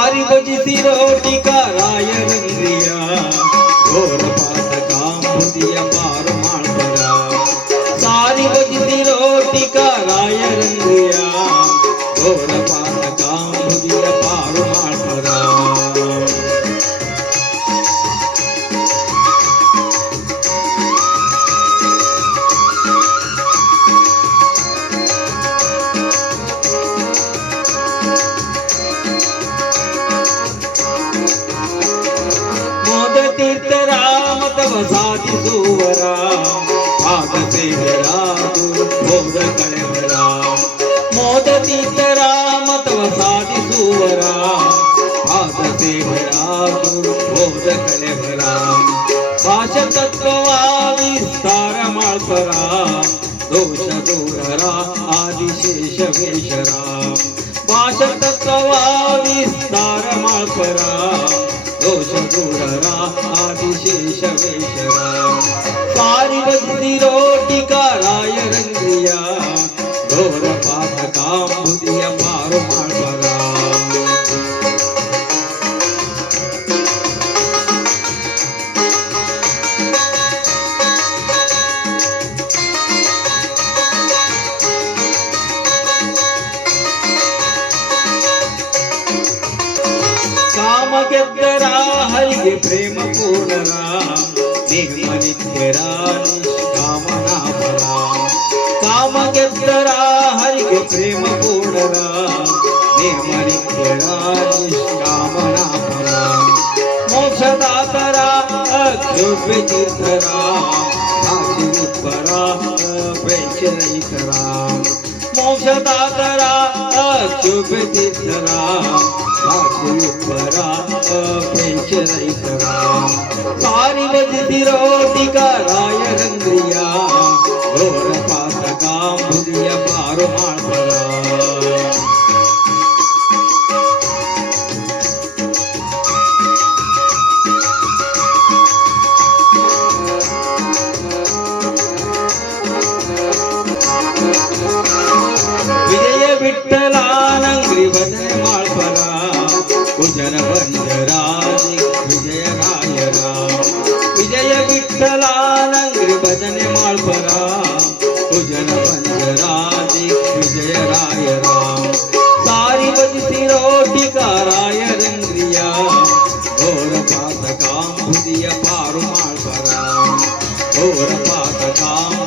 रोटी का राय रंगिया घोर पात काम बुदिया पार माल परा सारी बजती रोटी का राय रंगिया घोर पात काम बुदिया पार माल परा तीर्थ राम तव साधि सुवरा पाद सेवरा बोध कलेवरा मोद तीर्थ राम तव साधि सुवरा पाद सेवरा बोध कलेवरा भाष तत्वा विस्तार माळपरा दोष दूररा आदिशेष वेशरा भाष तत्वा विस्तार माळपरा दोष दूररा आदिशेष वेशरा सारी बजती रोटी का राय रंगिया घोर पात काम बुदिया पार माल परा काम ಗೆದ್ದರಾ ಹರಿಗೆ ಪ್ರೇಮ ಪೂರ್ಣರಾ ನಿಗಮ ನಿತ್ಯರಾ ನಿಷ್ಕಾಮನಾ ಫಲ ಕಾಮ ಗೆದ್ದರಾ ಹರಿಗೆ ಪ್ರೇಮ ಪೂರ್ಣರಾ ನಿಗಮ ನಿತ್ಯರಾ ನಿಷ್ಕಾಮನಾ ಫಲ ಮೋಕ್ಷದಾತರಾ ಅಕ್ಷೋಭ್ಯ ತೀರ್ಥರಾ ಸಾಕ್ಷಿ ವಿಪರಾ ವೈಚರೈತರಾ ಮೋಕ್ಷದಾತರಾ ಅಕ್ಷೋಭ್ಯ ತೀರ್ಥರಾ परा पेचरैतरा सारी बजती रोटी का राय रंगिया घोर पात काम बुदिया पार माल परा विजय विठ्ठलानंगरी भजन माल परा कुजन बंजरा विजय रायरा विजय विठ्ठलानंगरी भजन माल परा कुजन बंजरा विजय रायरा सारी बजती रोटी का राय रंगिया घोर पात काम बुदिया पार माल परा घोर पात काम